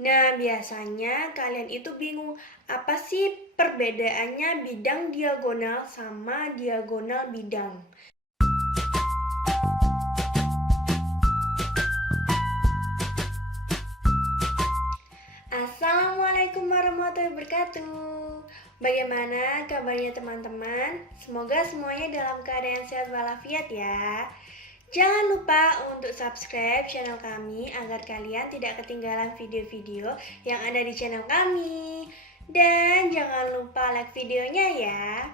Nah, biasanya kalian itu bingung, apa sih perbedaannya bidang diagonal sama diagonal bidang? Assalamualaikum warahmatullahi wabarakatuh. Bagaimana kabarnya teman-teman? Semoga semuanya dalam keadaan sehat walafiat ya. Jangan lupa untuk subscribe channel kami agar kalian tidak ketinggalan video-video yang ada di channel kami. Dan jangan lupa like videonya ya.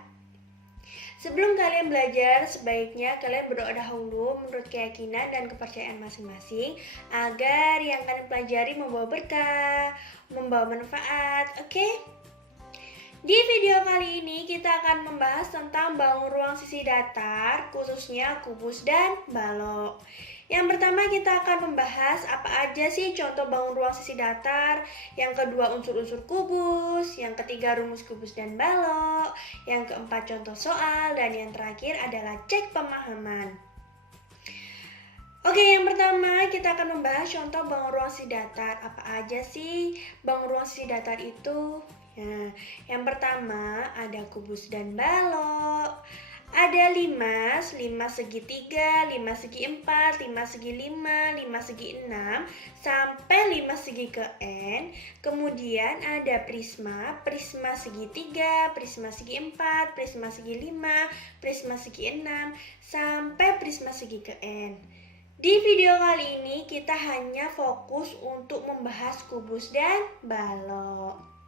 Sebelum kalian belajar, sebaiknya kalian berdoa dahulu menurut keyakinan dan kepercayaan masing-masing agar yang kalian pelajari membawa berkah, membawa manfaat, oke? Di video kali ini kita akan membahas tentang bangun ruang sisi datar, khususnya kubus dan balok. Yang pertama kita akan membahas apa aja sih contoh bangun ruang sisi datar, yang kedua unsur-unsur kubus, yang ketiga rumus kubus dan balok, yang keempat contoh soal, dan yang terakhir adalah cek pemahaman. Oke, yang pertama kita akan membahas contoh bangun ruang sisi datar. Apa aja sih bangun ruang sisi datar itu? Nah, yang pertama ada kubus dan balok. Ada 5 segi 3, 5 segi 4, 5 segi 5, 5 segi 6, sampai 5 segi ke N. Kemudian ada prisma, prisma segi 3, prisma segi 4, prisma segi 5, prisma segi 6, sampai prisma segi ke N. Di video kali ini kita hanya fokus untuk membahas kubus dan balok.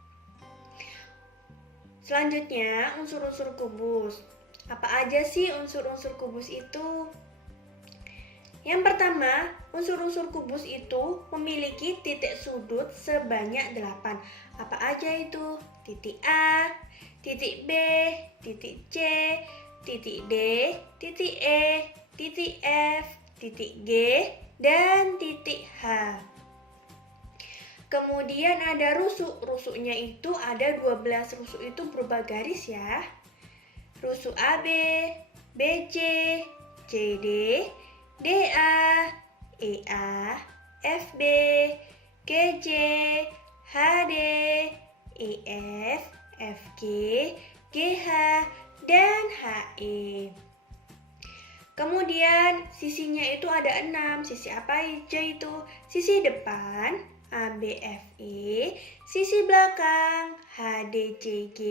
Selanjutnya, unsur-unsur kubus. Apa aja sih unsur-unsur kubus itu? Yang pertama, unsur-unsur kubus itu memiliki titik sudut sebanyak 8. Apa aja itu? Titik A, titik B, titik C, titik D, titik E, titik F, titik G, dan titik H. Kemudian ada rusuk. Rusuknya itu ada 12 rusuk itu berupa garis ya. Rusuk AB, BC, CD, DA, EA, FB, GC, HD, EF, FG, GH, dan HE. Kemudian sisinya itu ada 6. Sisi apa aja itu? Sisi depan ABFE, sisi belakang HDCG,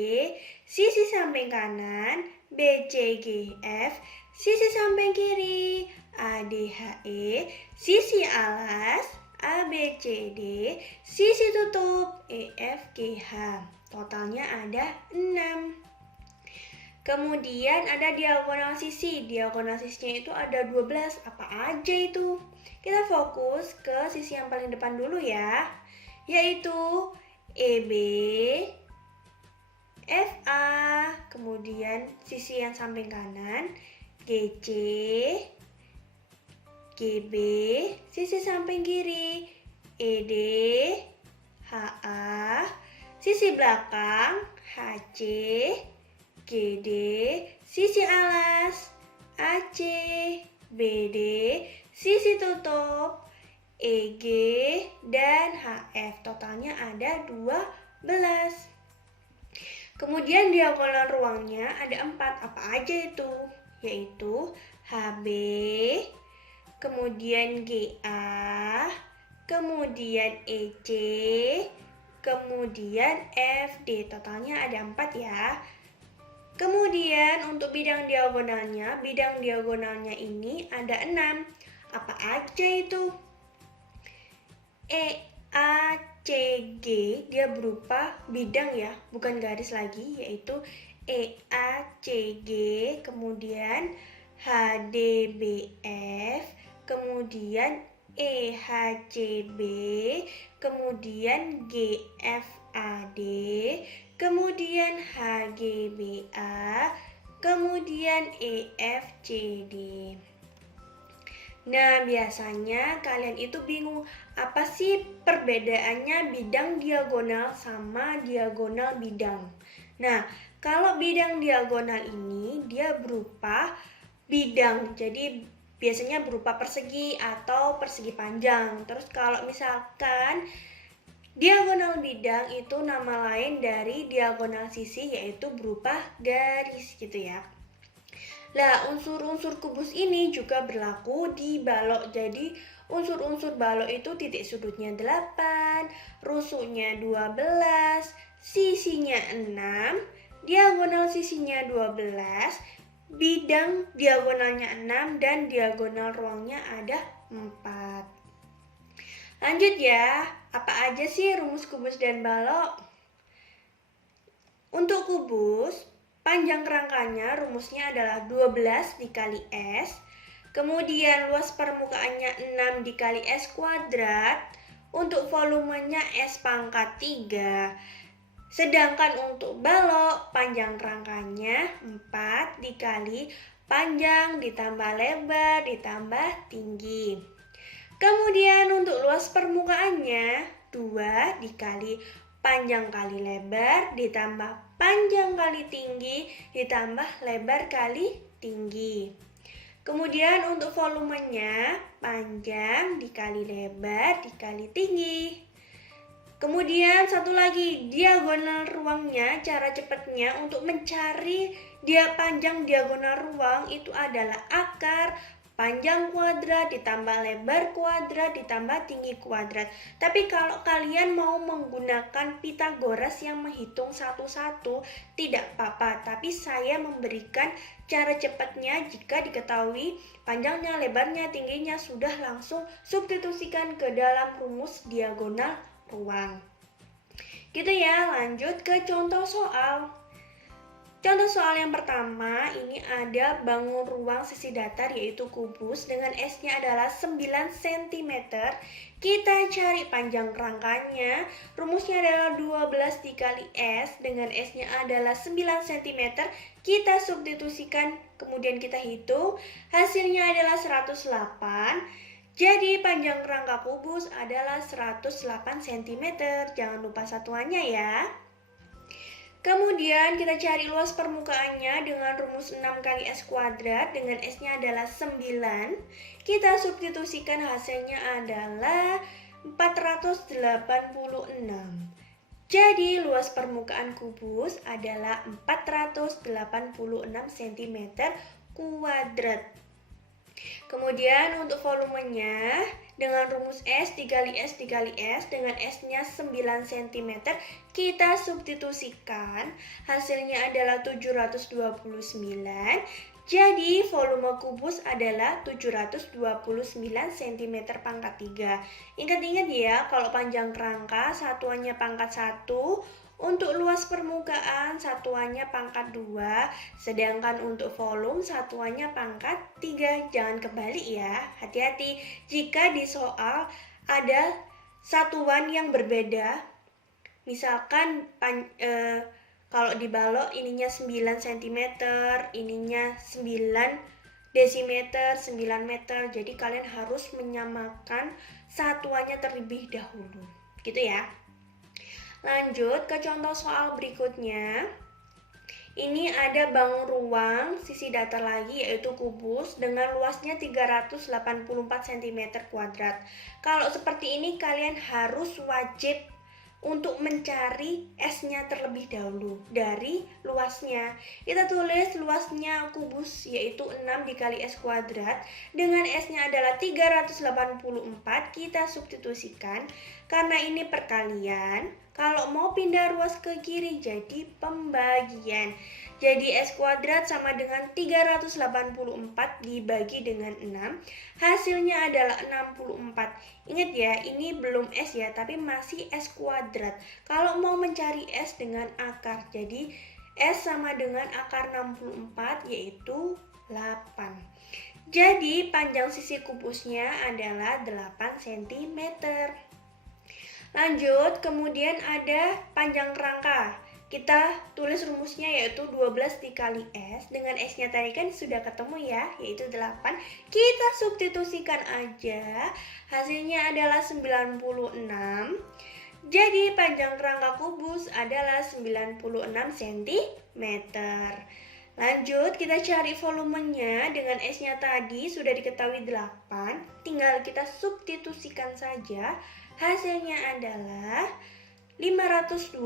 sisi samping kanan BCGF, sisi samping kiri ADHE, sisi alas ABCD, sisi tutup EFGH. Totalnya ada 6. Kemudian ada diagonal sisi. Diagonal sisinya itu ada 12. Apa aja itu? Kita fokus ke sisi yang paling depan dulu ya, yaitu EB, FA, kemudian sisi yang samping kanan GC, GB, sisi samping kiri ED, HA, sisi belakang HC, GD, sisi alas AC, BD, sisi tutup EG, dan HF. Totalnya ada 12. Kemudian diagonal ruangnya ada 4. Apa aja itu? Yaitu HB, kemudian GA, kemudian EC, kemudian FD. Totalnya ada 4 ya. Kemudian untuk bidang diagonalnya ini ada 6. Apa aja itu? EACG dia berupa bidang ya, bukan garis lagi, yaitu EACG, kemudian HDBF, kemudian EHCB, kemudian GFAD, kemudian HGBA, kemudian EFCD. Nah, biasanya kalian itu bingung, apa sih perbedaannya bidang diagonal sama diagonal bidang? Nah, kalau bidang diagonal ini dia berupa bidang, jadi biasanya berupa persegi atau persegi panjang. Terus kalau misalkan Diagonal bidang itu nama lain dari diagonal sisi, yaitu berupa garis gitu ya. Nah, unsur-unsur kubus ini juga berlaku di balok. Jadi, unsur-unsur balok itu titik sudutnya 8, rusuknya 12, sisinya 6, diagonal sisinya 12, bidang diagonalnya 6, dan diagonal ruangnya ada 4. Lanjut ya, apa aja sih rumus kubus dan balok? Untuk kubus, panjang kerangkanya rumusnya adalah 12 dikali S. Kemudian luas permukaannya 6 dikali S kuadrat. Untuk volumenya S pangkat 3. Sedangkan untuk balok, panjang kerangkanya 4 dikali panjang ditambah lebar ditambah tinggi. Kemudian untuk luas permukaannya 2 dikali panjang kali lebar ditambah panjang kali tinggi ditambah lebar kali tinggi. Kemudian untuk volumenya panjang dikali lebar dikali tinggi. Kemudian satu lagi, diagonal ruangnya, cara cepatnya untuk mencari dia panjang diagonal ruang itu adalah akar panjang kuadrat ditambah lebar kuadrat ditambah tinggi kuadrat. Tapi kalau kalian mau menggunakan Pythagoras yang menghitung satu-satu tidak apa-apa, tapi saya memberikan cara cepatnya. Jika diketahui panjangnya, lebarnya, tingginya, sudah langsung substitusikan ke dalam rumus diagonal ruang. Gitu ya, lanjut ke contoh soal. Contoh soal yang pertama, ini ada bangun ruang sisi datar yaitu kubus dengan S-nya adalah 9 cm. Kita cari panjang kerangkanya. Rumusnya adalah 12 dikali S dengan S-nya adalah 9 cm. Kita substitusikan, kemudian kita hitung. Hasilnya adalah 108. Jadi panjang kerangka kubus adalah 108 cm. Jangan lupa satuannya ya. Kemudian kita cari luas permukaannya dengan rumus 6 kali S kuadrat dengan S-nya adalah 9. Kita substitusikan, hasilnya adalah 486. Jadi luas permukaan kubus adalah 486 cm kuadrat. Kemudian untuk volumenya dengan rumus S dikali S dikali S dengan S-nya 9 cm kita substitusikan, hasilnya adalah 729. Jadi volume kubus adalah 729 cm pangkat 3. Ingat-ingat ya, kalau panjang kerangka satuannya pangkat 1, untuk luas permukaan satuannya pangkat 2, sedangkan untuk volume satuannya pangkat 3. Jangan kebalik ya, hati-hati jika di soal ada satuan yang berbeda. Misalkan kalau di balok ininya 9 cm, ininya 9 desimeter, 9 meter. Jadi kalian harus menyamakan satuannya terlebih dahulu. Gitu ya. Lanjut ke contoh soal berikutnya. Ini ada bangun ruang sisi datar lagi yaitu kubus dengan luasnya 384 cm kuadrat. Kalau seperti ini kalian harus wajib untuk mencari S-nya terlebih dahulu dari luasnya. Kita tulis luasnya kubus yaitu 6 dikali S kuadrat dengan S-nya adalah 384. Kita substitusikan karena ini perkalian. Kalau mau pindah ruas ke kiri jadi pembagian. Jadi S kuadrat sama dengan 384 dibagi dengan 6. Hasilnya adalah 64. Ingat ya, ini belum S ya, tapi masih S kuadrat. Kalau mau mencari S dengan akar, jadi S sama dengan akar 64 yaitu 8. Jadi panjang sisi kubusnya adalah 8 cm. Lanjut, kemudian ada panjang kerangka. Kita tulis rumusnya yaitu 12 dikali S. Dengan S-nya tadi kan sudah ketemu ya, yaitu 8. Kita substitusikan aja. Hasilnya adalah 96. Jadi panjang kerangka kubus adalah 96 cm. Lanjut, kita cari volumenya. Dengan S-nya tadi sudah diketahui 8. Tinggal kita substitusikan saja. hasilnya adalah 512.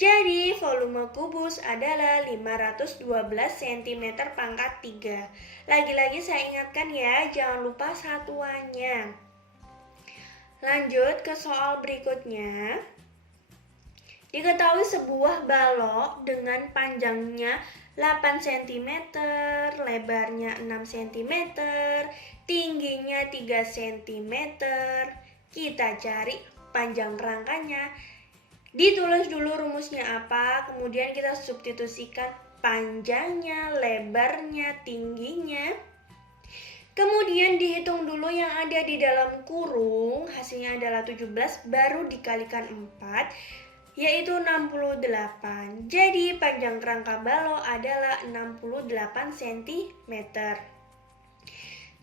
Jadi volume kubus adalah 512 cm pangkat 3. Lagi-lagi saya ingatkan ya, jangan lupa satuannya. Lanjut ke soal berikutnya. Diketahui sebuah balok dengan panjangnya 8 cm, lebarnya 6 cm, tingginya 3 cm. Kita cari panjang kerangkanya. Ditulis dulu rumusnya apa, kemudian kita substitusikan panjangnya, lebarnya, tingginya. Kemudian dihitung dulu yang ada di dalam kurung, hasilnya adalah 17, baru dikalikan 4, yaitu 68. Jadi panjang kerangka balok adalah 68 cm.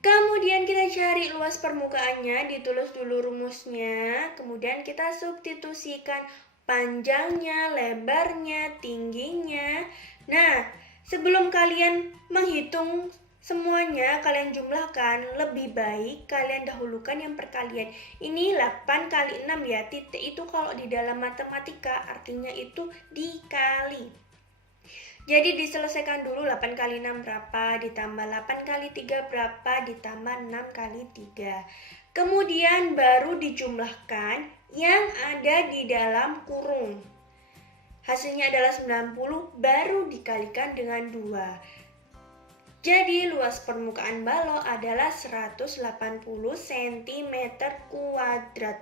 Kemudian kita cari luas permukaannya, ditulis dulu rumusnya, kemudian kita substitusikan panjangnya, lebarnya, tingginya. Nah, sebelum kalian menghitung semuanya, kalian jumlahkan, lebih baik kalian dahulukan yang perkalian. Ini 8 kali 6 ya, titik itu kalau di dalam matematika artinya itu dikali. Jadi diselesaikan dulu 8 kali 6 berapa, ditambah 8 kali 3 berapa, ditambah 6 kali 3. Kemudian baru dijumlahkan yang ada di dalam kurung. Hasilnya adalah 90, baru dikalikan dengan 2. Jadi luas permukaan balok adalah 180 cm kuadrat.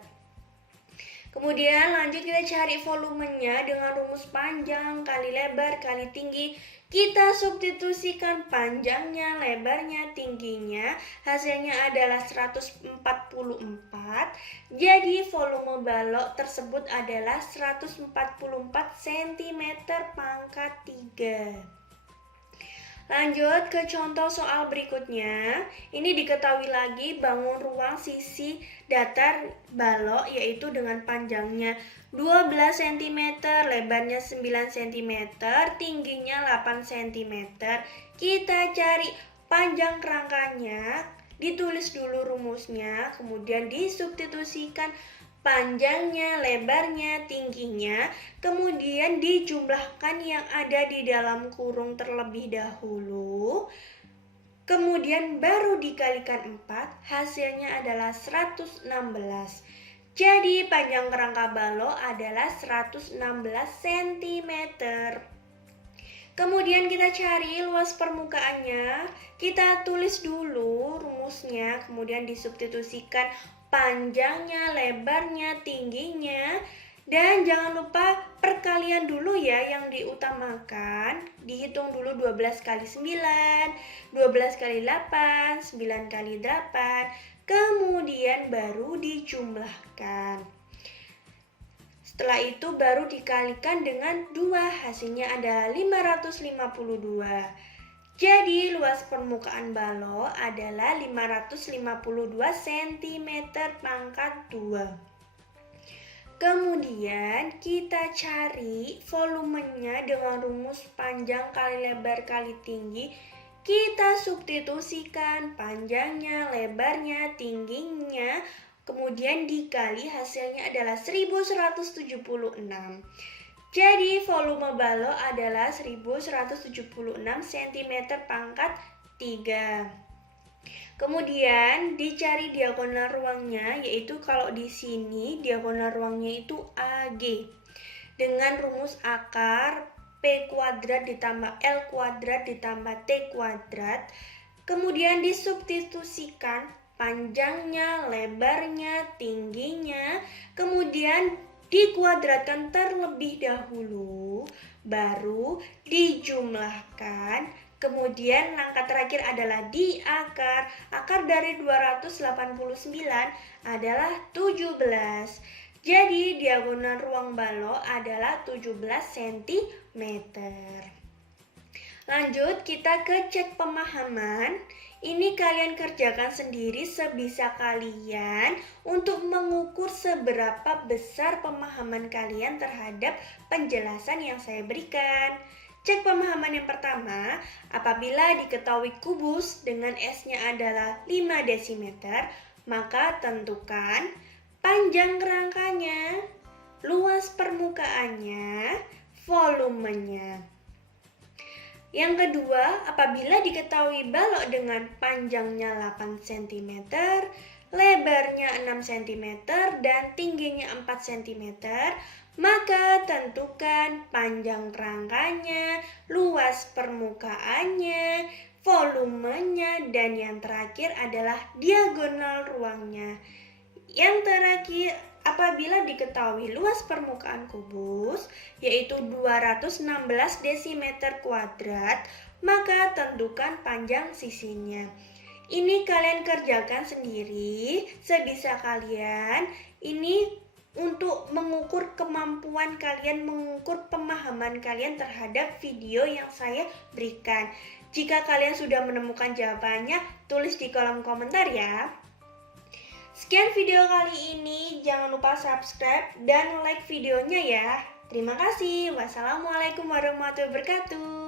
Kemudian lanjut kita cari volumenya dengan rumus panjang kali lebar kali tinggi. Kita substitusikan panjangnya, lebarnya, tingginya. Hasilnya adalah 144. Jadi volume balok tersebut adalah 144 cm pangkat 3. Lanjut ke contoh soal berikutnya. Ini diketahui lagi bangun ruang sisi datar balok yaitu dengan panjangnya 12 cm, lebarnya 9 cm, tingginya 8 cm. Kita cari panjang kerangkanya, ditulis dulu rumusnya, kemudian disubstitusikan panjangnya, lebarnya, tingginya, kemudian dijumlahkan yang ada di dalam kurung terlebih dahulu, kemudian baru dikalikan 4, hasilnya adalah 116. Jadi panjang kerangka balok adalah 116 cm. Kemudian kita cari luas permukaannya, kita tulis dulu rumusnya, kemudian disubstitusikan panjangnya, lebarnya, tingginya. Dan jangan lupa perkalian dulu ya yang diutamakan. Dihitung dulu 12 kali 9, 12 kali 8, 9 kali 8. Kemudian baru dijumlahkan. Setelah itu baru dikalikan dengan 2. Hasilnya adalah 552. Jadi luas permukaan balok adalah 552 cm pangkat 2. Kemudian kita cari volumenya dengan rumus panjang kali lebar kali tinggi. Kita substitusikan panjangnya, lebarnya, tingginya, kemudian dikali hasilnya adalah 1176. Jadi volume balok adalah 1176 cm pangkat 3. Kemudian dicari diagonal ruangnya, yaitu kalau di sini diagonal ruangnya itu AG. Dengan rumus akar P kuadrat ditambah L kuadrat ditambah T kuadrat. Kemudian disubstitusikan panjangnya, lebarnya, tingginya, kemudian dikuadratkan terlebih dahulu, baru dijumlahkan. Kemudian langkah terakhir adalah di akar. Akar dari 289 adalah 17. Jadi diagonal ruang balok adalah 17 cm. Lanjut kita ke cek pemahaman. Ini kalian kerjakan sendiri sebisa kalian untuk mengukur seberapa besar pemahaman kalian terhadap penjelasan yang saya berikan. Cek pemahaman yang pertama, apabila diketahui kubus dengan S-nya adalah 5 desimeter, maka tentukan panjang rangkanya, luas permukaannya, volumenya. Yang kedua, apabila diketahui balok dengan panjangnya 8 cm, lebarnya 6 cm, dan tingginya 4 cm, maka tentukan panjang rangkanya, luas permukaannya, volumenya, dan yang terakhir adalah diagonal ruangnya. Yang terakhir, apabila diketahui luas permukaan kubus yaitu 216 desimeter kuadrat, maka tentukan panjang sisinya. Ini kalian kerjakan sendiri sebisa kalian. Ini untuk mengukur kemampuan kalian, mengukur pemahaman kalian terhadap video yang saya berikan. Jika kalian sudah menemukan jawabannya, tulis di kolom komentar ya. Sekian video kali ini, jangan lupa subscribe dan like videonya ya. Terima kasih. Wassalamualaikum warahmatullahi wabarakatuh.